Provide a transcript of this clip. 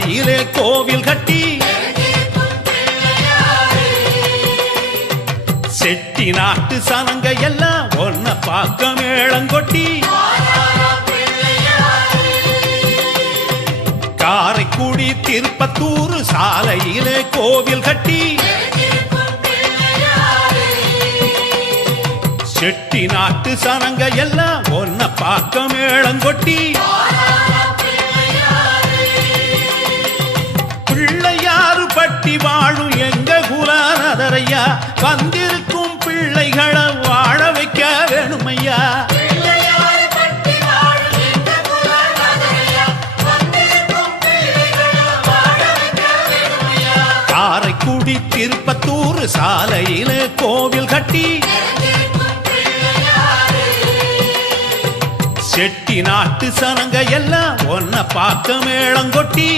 சாலையிலே கோவில் கட்டி செட்டி நாட்டு சனங்க எல்லாம் ஒன்ன பார்க்க மேளங்கொட்டி காரைக்குடி திருப்பத்தூர் சாலையிலே கோவில் கட்டி செட்டி நாட்டு சனங்க எல்லாம் ஒன்ன பார்க்க மேளங்கொட்டி பிள்ளையாறு பட்டி வாழும் எங்க குலநாதரையா வந்திருக்கும் பிள்ளைகளை வாழ வைக்க வேணுமையா காரைக்குடி திருப்பத்தூர் சாலையிலே கோவில் கட்டி செட்டி நாட்டு சனங்க எல்லாம் ஒன்ன பார்க்க மேளங்கொட்டி